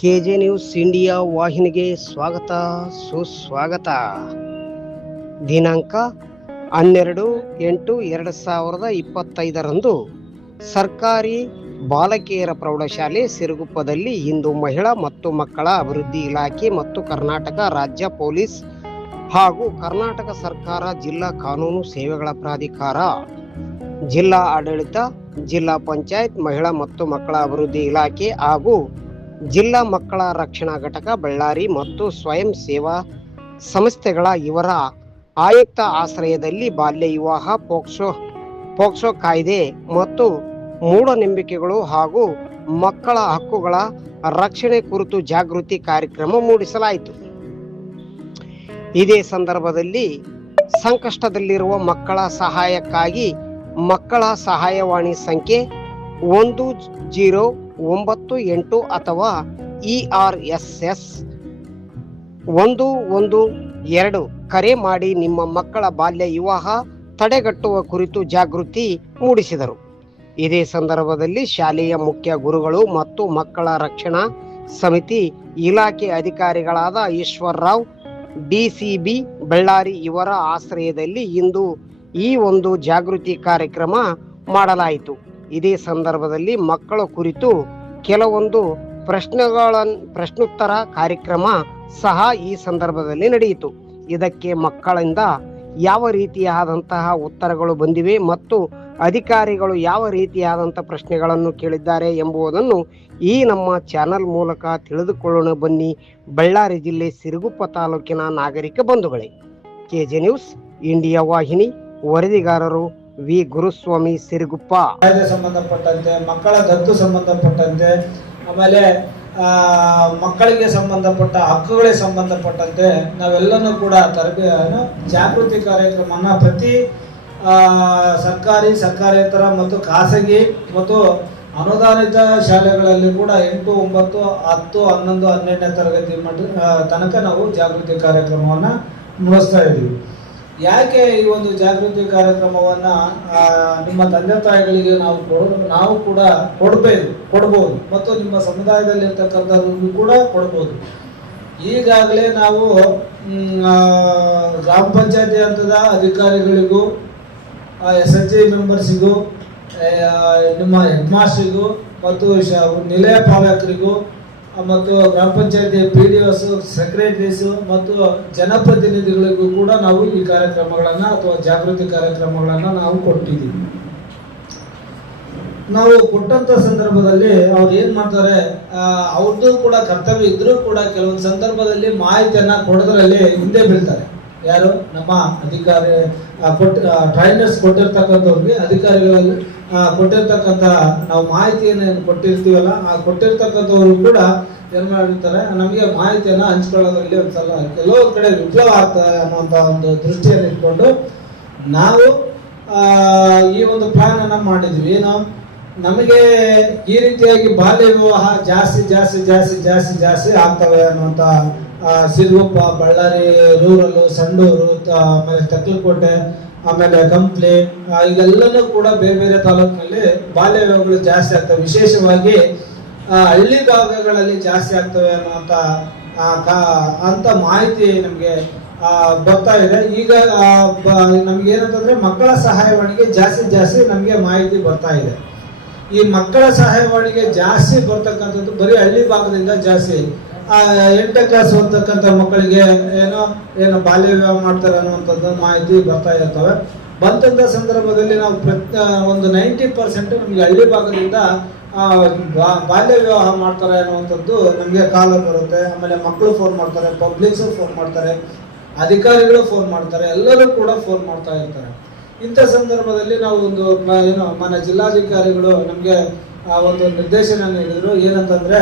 K J news India ವಾಹಿನಿಗೆ ಸ್ವಾಗತ ಸುಸ್ವಾಗತ. ದಿನಾಂಕ 12/8/2025 ಸರ್ಕಾರಿ ಬಾಲಕಿಯರ ಪ್ರೌಢಶಾಲೆ ಸಿರುಗುಪ್ಪದಲ್ಲಿ ಇಂದು ಮಹಿಳಾ ಮತ್ತು ಮಕ್ಕಳ ಅಭಿವೃದ್ಧಿ ಇಲಾಖೆ ಮತ್ತು ಕರ್ನಾಟಕ ರಾಜ್ಯ ಪೊಲೀಸ್ ಹಾಗೂ ಕರ್ನಾಟಕ ಸರ್ಕಾರ ಜಿಲ್ಲಾ ಕಾನೂನು ಸೇವೆಗಳ ಪ್ರಾಧಿಕಾರ, ಜಿಲ್ಲಾ ಆಡಳಿತ, ಜಿಲ್ಲಾ ಪಂಚಾಯತ್ ಮಹಿಳಾ ಮತ್ತು ಮಕ್ಕಳ ಅಭಿವೃದ್ಧಿ ಇಲಾಖೆ ಹಾಗೂ ಜಿಲ್ಲಾ ಮಕ್ಕಳ ರಕ್ಷಣಾ ಘಟಕ ಬಳ್ಳಾರಿ ಮತ್ತು ಸ್ವಯಂ ಸೇವಾ ಸಂಸ್ಥೆಗಳ ಇವರ ಆಯುಕ್ತ ಆಶ್ರಯದಲ್ಲಿ ಬಾಲ್ಯ ವಿವಾಹ, ಪೋಕ್ಸೋ ಕಾಯ್ದೆ ಮತ್ತು ಮೂಢನಂಬಿಕೆಗಳು ಹಾಗೂ ಮಕ್ಕಳ ಹಕ್ಕುಗಳ ರಕ್ಷಣೆ ಕುರಿತು ಜಾಗೃತಿ ಕಾರ್ಯಕ್ರಮ ಮೂಡಿಸಲಾಯಿತು. ಇದೇ ಸಂದರ್ಭದಲ್ಲಿ ಸಂಕಷ್ಟದಲ್ಲಿರುವ ಮಕ್ಕಳ ಸಹಾಯಕ್ಕಾಗಿ ಮಕ್ಕಳ ಸಹಾಯವಾಣಿ ಸಂಖ್ಯೆ 1098 ಅಥವಾ ERSS 112 ಕರೆ ಮಾಡಿ ನಿಮ್ಮ ಮಕ್ಕಳ ಬಾಲ್ಯ ವಿವಾಹ ತಡೆಗಟ್ಟುವ ಕುರಿತು ಜಾಗೃತಿ ಮೂಡಿಸಿದರು. ಇದೇ ಸಂದರ್ಭದಲ್ಲಿ ಶಾಲೆಯ ಮುಖ್ಯ ಗುರುಗಳು ಮತ್ತು ಮಕ್ಕಳ ರಕ್ಷಣಾ ಸಮಿತಿ ಇಲಾಖೆ ಅಧಿಕಾರಿಗಳಾದ ಈಶ್ವರರಾವ್ DCB ಬಳ್ಳಾರಿ ಇವರ ಆಶ್ರಯದಲ್ಲಿ ಇಂದು ಈ ಒಂದು ಜಾಗೃತಿ ಕಾರ್ಯಕ್ರಮ ಮಾಡಲಾಯಿತು. ಇದೇ ಸಂದರ್ಭದಲ್ಲಿ ಮಕ್ಕಳ ಕುರಿತು ಕೆಲವೊಂದು ಪ್ರಶ್ನೋತ್ತರ ಕಾರ್ಯಕ್ರಮ ಸಹ ಈ ಸಂದರ್ಭದಲ್ಲಿ ನಡೆಯಿತು. ಇದಕ್ಕೆ ಮಕ್ಕಳಿಂದ ಯಾವ ರೀತಿಯಾದಂತಹ ಉತ್ತರಗಳು ಬಂದಿವೆ ಮತ್ತು ಅಧಿಕಾರಿಗಳು ಯಾವ ರೀತಿಯಾದಂತಹ ಪ್ರಶ್ನೆಗಳನ್ನು ಕೇಳಿದ್ದಾರೆ ಎಂಬುದನ್ನು ಈ ನಮ್ಮ ಚಾನಲ್ ಮೂಲಕ ತಿಳಿದುಕೊಳ್ಳೋಣ ಬನ್ನಿ. ಬಳ್ಳಾರಿ ಜಿಲ್ಲೆ ಸಿರುಗುಪ್ಪ ತಾಲೂಕಿನ ನಾಗರಿಕ ಬಂಧುಗಳೇ, ಕೆಜೆ ನ್ಯೂಸ್ ಇಂಡಿಯಾ ವಾಹಿನಿ ವರದಿಗಾರರು ವಿ ಗುರುಸ್ವಾಮಿ, ಸಿರುಗುಪ್ಪ. ಸಂಬಂಧಪಟ್ಟಂತೆ, ಮಕ್ಕಳ ದತ್ತು ಸಂಬಂಧಪಟ್ಟಂತೆ, ಆಮೇಲೆ ಮಕ್ಕಳಿಗೆ ಸಂಬಂಧಪಟ್ಟ ಹಕ್ಕುಗಳಿಗೆ ಸಂಬಂಧಪಟ್ಟಂತೆ ನಾವೆಲ್ಲನೂ ಕೂಡ ಜಾಗೃತಿ ಕಾರ್ಯಕ್ರಮನ ಪ್ರತಿ ಸರ್ಕಾರೇತರ ಮತ್ತು ಖಾಸಗಿ ಮತ್ತು ಅನುದಾನಿತ ಶಾಲೆಗಳಲ್ಲಿ ಕೂಡ 8, 9, 10, 11, 12ನೇ ತರಗತಿ ತನಕ ನಾವು ಜಾಗೃತಿ ಕಾರ್ಯಕ್ರಮವನ್ನು ನಡೆಸ್ತಾ ಇದ್ದೀವಿ. ಯಾಕೆ ಈ ಒಂದು ಜಾಗೃತಿ ಕಾರ್ಯಕ್ರಮವನ್ನು ನಿಮ್ಮ ತಂದೆ ತಾಯಿಗಳಿಗೆ ನಾವು ಕೂಡ ಕೊಡ್ಬೋದು ಮತ್ತು ನಿಮ್ಮ ಸಮುದಾಯದಲ್ಲಿರ್ತಕ್ಕಂಥವ್ರಿಗೂ ಕೂಡ ಕೊಡ್ಬೋದು. ಈಗಾಗಲೇ ನಾವು ಗ್ರಾಮ ಪಂಚಾಯತಿ ಹಂತದ ಅಧಿಕಾರಿಗಳಿಗೂ, SHG ಮೆಂಬರ್ಸಿಗೂ, ನಿಮ್ಮ ಹೆಡ್ ಮಾಸ್ಟರಿಗೂ ಮತ್ತು ನಿಲಯ ಪಾಲಕರಿಗೂ ಮತ್ತು ಗ್ರಾಮ ಪಂಚಾಯತಿ PDOs, ಸೆಕ್ರೆಟರೀಸು ಮತ್ತು ಜನಪ್ರತಿನಿಧಿಗಳಿಗೂ ಕೂಡ ನಾವು ಈ ಕಾರ್ಯಕ್ರಮಗಳನ್ನು ಅಥವಾ ಜಾಗೃತಿ ಕಾರ್ಯಕ್ರಮಗಳನ್ನು ನಾವು ಕೊಟ್ಟಿದ್ದೀವಿ. ನಾವು ಕೊಟ್ಟಂತ ಸಂದರ್ಭದಲ್ಲಿ ಅವ್ರು ಏನ್ ಮಾಡ್ತಾರೆ, ಅವ್ರದ್ದು ಕೂಡ ಕರ್ತವ್ಯ ಇದ್ರೂ ಕೂಡ ಕೆಲವೊಂದು ಸಂದರ್ಭದಲ್ಲಿ ಮಾಹಿತಿಯನ್ನ ಕೊಡೋದ್ರಲ್ಲಿ ಹಿಂದೆ ಬೀಳ್ತಾರೆ. ಯಾರು ನಮ್ಮ ಅಧಿಕಾರಿ ಟ್ರೈನರ್ಸ್ ಕೊಟ್ಟಿರ್ತಕ್ಕಂಥವ್ರಿಗೆ, ಅಧಿಕಾರಿಗಳಲ್ಲಿ ಕೊಟ್ಟಿರ್ತಕ್ಕಂಥ ನಾವು ಮಾಹಿತಿಯನ್ನು ಕೊಟ್ಟಿರ್ತೀವಲ್ಲ, ಆ ಕೊಟ್ಟಿರ್ತಕ್ಕಂಥವ್ರು ಕೂಡ ಏನ್ ಮಾಡಿರ್ತಾರೆ, ನಮಗೆ ಮಾಹಿತಿಯನ್ನ ಹಂಚ್ಕೊಳ್ಳೋದ್ರಲ್ಲಿ ಒಂದ್ಸಲ ಕೆಲವು ಕಡೆ ವಿಫಲ ಆಗ್ತಾರೆ ಅನ್ನುವಂತ ಒಂದು ದೃಷ್ಟಿಯನ್ನು ಇಟ್ಕೊಂಡು ನಾವು ಈ ಒಂದು ಪ್ಲಾನ್ ಅನ್ನ ಮಾಡಿದ್ವಿ. ಏನು, ನಮಗೆ ಈ ರೀತಿಯಾಗಿ ಬಾಲ್ಯ ವಿವಾಹ ಜಾಸ್ತಿ ಆಗ್ತವೆ ಅನ್ನುವಂತ ಸಿರುಗುಪ್ಪ, ಬಳ್ಳಾರಿ ರೂರಲ್, ಸಂಡೂರು, ಆಮೇಲೆ ತಕ್ಕಲಕೋಟೆ, ಆಮೇಲೆ ಕಂಪ್ಲಿ, ಇದೆಲ್ಲನೂ ಕೂಡ ಬೇರೆ ಬೇರೆ ತಾಲೂಕಿನಲ್ಲಿ ಬಾಲ್ಯ ವಿವಾಹಗಳು ಜಾಸ್ತಿ ಆಗ್ತವೆ. ವಿಶೇಷವಾಗಿ ಹಳ್ಳಿ ಭಾಗಗಳಲ್ಲಿ ಜಾಸ್ತಿ ಆಗ್ತವೆ ಅಂತ ಮಾಹಿತಿ ನಮಗೆ ಬರ್ತಾ ಇದೆ. ಈಗ ನಮ್ಗೆ ಏನಂತಂದ್ರೆ ಮಕ್ಕಳ ಸಹಾಯವಾಣಿಗೆ ಜಾಸ್ತಿ ನಮಗೆ ಮಾಹಿತಿ ಬರ್ತಾ ಇದೆ. ಈ ಮಕ್ಕಳ ಸಹಾಯವಾಣಿಗೆ ಜಾಸ್ತಿ ಬರ್ತಕ್ಕಂಥದ್ದು ಬರೀ ಹಳ್ಳಿ ಭಾಗದಿಂದ ಜಾಸ್ತಿ 8ನೇ ಕ್ಲಾಸ್ ಓದ್ತಕ್ಕಂಥ ಮಕ್ಕಳಿಗೆ ಏನೋ ಬಾಲ್ಯ ವಿವಾಹ ಮಾಡ್ತಾರೆ ಅನ್ನುವಂಥದ್ದು ಮಾಹಿತಿ ಬರ್ತಾ ಇರ್ತವೆ. ಬಂದಂಥ ಸಂದರ್ಭದಲ್ಲಿ ನಾವು ಒಂದು 90% ನಮಗೆ ಹಳ್ಳಿ ಭಾಗದಿಂದ ಬಾಲ್ಯ ವಿವಾಹ ಮಾಡ್ತಾರೆ ಅನ್ನುವಂಥದ್ದು ನಮಗೆ ಕಾಲ್ ಬರುತ್ತೆ. ಆಮೇಲೆ ಮಕ್ಕಳು ಫೋನ್ ಮಾಡ್ತಾರೆ, ಪಬ್ಲಿಕ್ಸ್ ಫೋನ್ ಮಾಡ್ತಾರೆ, ಅಧಿಕಾರಿಗಳು ಫೋನ್ ಮಾಡ್ತಾರೆ, ಎಲ್ಲರೂ ಕೂಡ ಫೋನ್ ಮಾಡ್ತಾ ಇರ್ತಾರೆ. ಇಂಥ ಸಂದರ್ಭದಲ್ಲಿ ನಾವು ಒಂದು ಮನೆ ಜಿಲ್ಲಾಧಿಕಾರಿಗಳು ನಮಗೆ ಒಂದು ನಿರ್ದೇಶನ ನೀಡಿದ್ರು. ಏನಂತಂದ್ರೆ,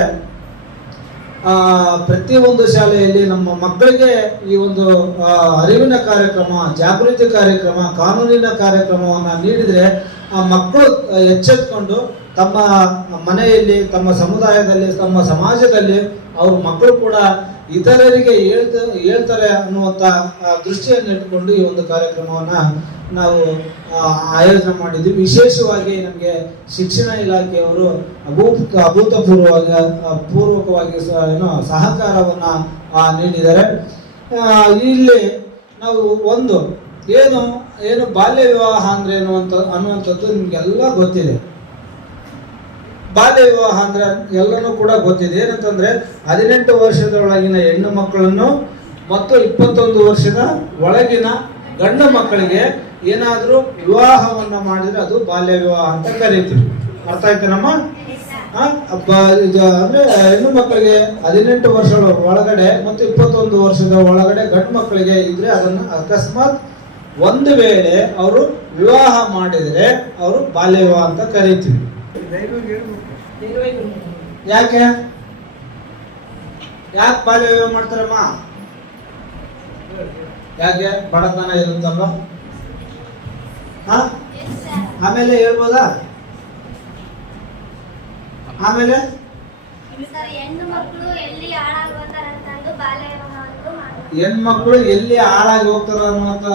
ಪ್ರತಿಯೊಂದು ಶಾಲೆಯಲ್ಲಿ ನಮ್ಮ ಮಕ್ಕಳಿಗೆ ಈ ಒಂದು ಅರಿವಿನ ಕಾರ್ಯಕ್ರಮ, ಜಾಗೃತಿ ಕಾರ್ಯಕ್ರಮ, ಕಾನೂನಿನ ಕಾರ್ಯಕ್ರಮವನ್ನು ನೀಡಿದ್ರೆ ಆ ಮಕ್ಕಳು ಎಚ್ಚೆತ್ಕೊಂಡು ತಮ್ಮ ಮನೆಯಲ್ಲಿ, ತಮ್ಮ ಸಮುದಾಯದಲ್ಲಿ, ತಮ್ಮ ಸಮಾಜದಲ್ಲಿ ಅವ್ರ ಮಕ್ಕಳು ಕೂಡ ಇತರರಿಗೆ ಹೇಳ್ತಾರೆ ಅನ್ನುವಂಥ ದೃಷ್ಟಿಯನ್ನು ಇಟ್ಕೊಂಡು ಈ ಒಂದು ಕಾರ್ಯಕ್ರಮವನ್ನ ನಾವು ಆಯೋಜನೆ ಮಾಡಿದ್ವಿ. ವಿಶೇಷವಾಗಿ ನಮಗೆ ಶಿಕ್ಷಣ ಇಲಾಖೆಯವರು ಅಭೂತಪೂರ್ವಕವಾಗಿ ಸಹಕಾರವನ್ನ ನೀಡಿದ್ದಾರೆ. ಇಲ್ಲಿ ನಾವು ಒಂದು ಏನು ಬಾಲ್ಯ ವಿವಾಹ ಅಂದ್ರೆ ಅನ್ನುವಂಥದ್ದು ನಿಮ್ಗೆಲ್ಲ ಗೊತ್ತಿದೆ. ಬಾಲ್ಯ ವಿವಾಹ ಅಂದ್ರೆ ಎಲ್ಲನೂ ಕೂಡ ಗೊತ್ತಿದೆ. ಏನಂತಂದ್ರೆ 18 ವರ್ಷದೊಳಗಿನ ಹೆಣ್ಣು ಮಕ್ಕಳನ್ನು ಮತ್ತು 21 ವರ್ಷದ ಒಳಗಿನ ಗಂಡು ಮಕ್ಕಳಿಗೆ ಏನಾದ್ರೂ ವಿವಾಹವನ್ನ ಮಾಡಿದ್ರೆ ಅದು ಬಾಲ್ಯ ವಿವಾಹ ಅಂತ ಕರೀತೀವಿ. ಅರ್ಥ ಆಯ್ತೇನಮ್ಮ? ಅಂದ್ರೆ ಹೆಣ್ಣು ಮಕ್ಕಳಿಗೆ 18 ವರ್ಷದ ಒಳಗಡೆ ಮತ್ತು 21 ವರ್ಷದ ಒಳಗಡೆ ಗಂಡು ಮಕ್ಕಳಿಗೆ ಇದ್ರೆ ಅದನ್ನ ಅಕಸ್ಮಾತ್ ಒಂದು ವೇಳೆ ಅವರು ವಿವಾಹ ಮಾಡಿದ್ರೆ ಅವರು ಬಾಲ್ಯ ವಿವಾಹ ಅಂತ ಕರೀತೀವಿ. ಯಾಕೆ ಬಾಲ್ಯ ವಿವಾಹ ಮಾಡ್ತಾರಮ್ಮ? ಯಾಕೆ? ಬಡತನ ಇರುತ್ತಲ್ವ? ಆಮೇಲೆ ಹೇಳ್ಬೋದಾ? ಆಮೇಲೆ ಹೆಣ್ಮಕ್ಳು ಎಲ್ಲಿ ಹಾಳಾಗಿ ಹೋಗ್ತಾರ ಅನ್ನುವಂತ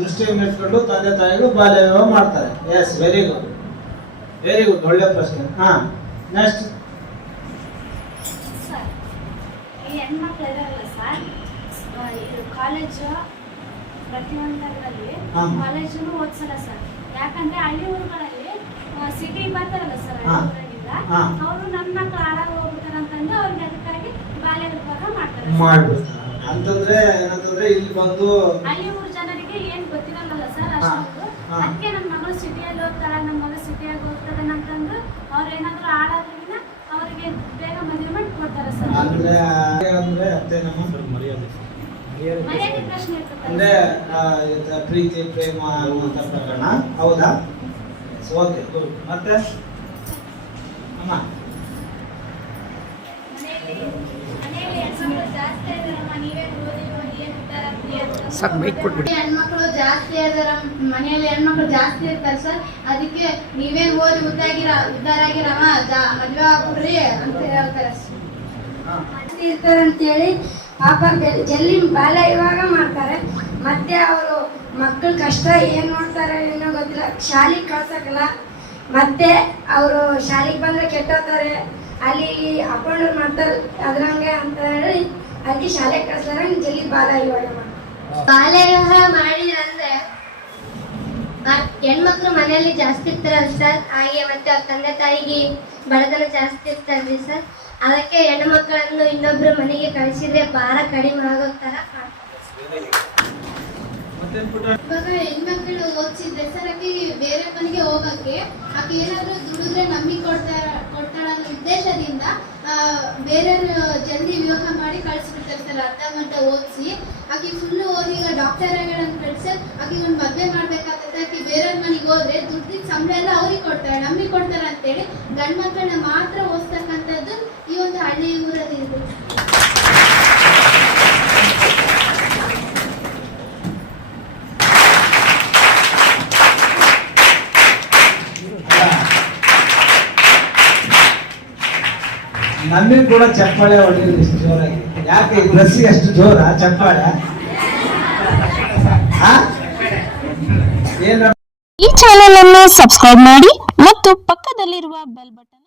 ದೃಷ್ಟಿಯನ್ನು ಇಟ್ಕೊಂಡು ತಂದೆ ತಾಯಿಗಳು ಬಾಲ್ಯ ವಿವಾಹ ಮಾಡ್ತಾರೆ. ಎಸ್, ವೆರಿ ಗುಡ್, ಒಳ್ಳೆ ಪ್ರಶ್ನೆ. ನೆಕ್ಸ್ಟ್ ಹೆಣ್ಮಕ್ಳು ಇದಾರಲ್ಲ ಸರ್, ಕಾಲೇಜು ಪ್ರತಿಯೊಂದರಲ್ಲಿ ಕಾಲೇಜನ್ನು ಓದ್ಸಲ್ಲ ಸರ್. ಯಾಕಂದ್ರೆ ಹಳ್ಳಿ ಊರುಗಳಲ್ಲಿ ಸಿಟಿ ಬರ್ತಾರಲ್ಲ ಸರ್, ಊರಿನಿಂದ ಅವರು ನನ್ನ ಮಕ್ಳು ಹಾಳಾಗಿ ಹೋಗ್ತಾರೆ ಅಂತಂದು ಅವ್ರಿಗೆ ಅದಕ್ಕಾಗಿ ಬಾಲ್ಯ ವಿವಾಹ ಮಾಡ್ತಾರೆ. ಅಂತಂದ್ರೆ ಏನಂತಂದ್ರೆ ಇಲ್ಲಿ ಬಂದು ಹಳ್ಳಿ ಊರು ಜನರಿಗೆ ಏನ್ ಗೊತ್ತಿರಲ್ಲ ಸರ್ ಅಷ್ಟೊಂದು. ಅದಕ್ಕೆ ನನ್ನ ಮಗಳು ಸಿಟಿಯಲ್ಲಿ ಹೋಗ್ತಾಳ, ನಮ್ಮ ಮಗಳು ಸಿಟಿಯಾಗಿ ಹೋಗ್ತದೆ ಅಂತಂದು ಅವ್ರು ಏನಾದ್ರು ಹಾಳಾದ್ರಿಂದ ಅವರಿಗೆ ಬೇಗ ಮದುವೆ ಮಾಡಿ ಕೊಡ್ತಾರೆ ಸರ್. ಅಂದ್ರೆ ಅತ್ತೆ ನಮ್ಮ ಮರ್ಯಾದೆ ಪ್ರಶ್ನೆ ಅಂದ್ರೆ ಪ್ರೀತಿ ಪ್ರೇಮ ಅನ್ನುವಂತ ಪ್ರಕರಣ. ಹೌದಾ? Okay, good. ಮತ್ತೆ ಅಮ್ಮ ಹೆಣ್ಮಕ್ಳು ಜಾಸ್ತಿ ಇರ್ತಾರ ಮನೆಯಲ್ಲಿ, ಹೆಣ್ಮಕ್ಳು ಜಾಸ್ತಿ ಇರ್ತಾರೆ ಸರ್. ಅದಕ್ಕೆ ನೀವೇನ್ ಓದಿ ಉದ್ದಾರ ಆಗಿರವ ಮದ್ವೆ ಆಗ್ಬಿಡ್ರಿ ಅಂತ ಹೇಳ್ತಾರೆ ಇರ್ತಾರೆ ಅಂತೇಳಿ ಪಾಪ ಜಲ್ದಿ ಬಾಲ್ಯ ವಿವಾಹ ಮಾಡ್ತಾರೆ. ಮತ್ತೆ ಅವರು ಮಕ್ಕಳ ಕಷ್ಟ ಏನ್ ನೋಡ್ತಾರೆ ಏನೋ ಗೊತ್ತಿಲ್ಲ, ಶಾಲೆಗೆ ಕಳ್ಸಕ್ಕಲ್ಲ. ಮತ್ತೆ ಅವರು ಶಾಲೆಗೆ ಬಂದ್ರೆ ಕೆಟ್ಟೋಗ್ತಾರೆ, ಅಲ್ಲಿ ಅಪಾಯಿಂಟ್ ಮಾಡ್ತಾರೆ ಅದ್ರಂಗೆ ಅಂತ ಹೇಳಿ ಅದಕ್ಕೆ ಶಾಲೆಗೆ ಕಳ್ಸ್ತಾರೆ. ಜಲ್ದಿ ಬಾಲ್ಯ ವಿವಾಹ ಮಾಡ್ತಾರೆ. ಬಾಲ್ಯ ವಿವಾಹ ಮಾಡಿದ್ರಂದ್ರೆ ಹೆಣ್ಮಕ್ಳು ಮನೆಯಲ್ಲಿ ಜಾಸ್ತಿ ಇರ್ತಾರಲ್ಲ ಸರ್, ಹಾಗೆ ಮತ್ತೆ ಅವ್ರ ತಂದೆ ತಾಯಿಗೆ ಬಡತನ ಜಾಸ್ತಿ ಇರ್ತಾರ್ರಿ ಸರ್. ಅದಕ್ಕೆ ಹೆಣ್ಣು ಮಕ್ಕಳನ್ನು ಇನ್ನೊಬ್ರು ಮನೆಗೆ ಕಳಿಸಿದ್ರೆ ಭಾರ ಕಡಿಮೆ ಆಗೋಗ್ತಾರ. ಇವಾಗ ಹೆಣ್ಮಕ್ಳು ಓದಿಸಿದ್ರೆ ಸರ್ ಆಕೆ ಬೇರೆ ಮನೆಗೆ ಹೋಗಕ್ಕೆ ಆಕೆ ಏನಾದ್ರು ದುಡಿದ್ರೆ ನಮಗೆ ಕೊಡ್ತಾಳ ಅನ್ನೋ ಉದ್ದೇಶದಿಂದ ಬೇರೆಯವರು ಜಲ್ದಿ ವಿವಾಹ ಮಾಡಿ ಕಳಿಸ್ಬಿಡ್ತಾರೆ ಸರ್. ಅರ್ಧ ಓದಿಸಿ ಆಕೆ ಫುಲ್ಲು ಓದಿ ಈಗ ಡಾಕ್ಟರ್ ಆಗ್ಯಾಳ ಅಂತ ಕಳ್ಸಿ ಆಕೆಗೆ ಒಂದು ಮದುವೆ ಮಾಡ್ಬೇಕಾಗ್ತದೆ. ಆಕೆ ಬೇರೆಯವ್ರ ಮನೆಗೆ ಹೋದ್ರೆ ದುಡ್ಡಿನ ಸಂಬಳ ಎಲ್ಲ ಅವ್ರಿಗೆ ಕೊಡ್ತಾರೆ, ನಮಗೆ ಕೊಡ್ತಾರೆ ಅಂತೇಳಿ ಗಂಡು ಮಕ್ಕಳನ್ನ ಮಾತ್ರ ಓದಿಸ್ತಕ್ಕಂಥದ್ದು ಈ ಒಂದು ಹಳ್ಳಿ ಊರಲ್ಲಿ ಇರ್ಬೇಕು. ನಮಗೆ ಕೂಡ ಚಪ್ಪಾಳೆ ಹೊಡೆಯೋದು ಇಷ್ಟು ಜೋರಾಗಿ. ಯಾಕೆ ಈ ಡ್ರೆಸ್ಸಿಗೆ ಅಷ್ಟು ಜೋರ ಚಪ್ಪಾಳೆ? ಈ ಚಾನೆಲ್ ಅನ್ನು ಸಬ್ಸ್ಕ್ರೈಬ್ ಮಾಡಿ ಮತ್ತು ಪಕ್ಕದಲ್ಲಿರುವ ಬೆಲ್ ಬಟನ್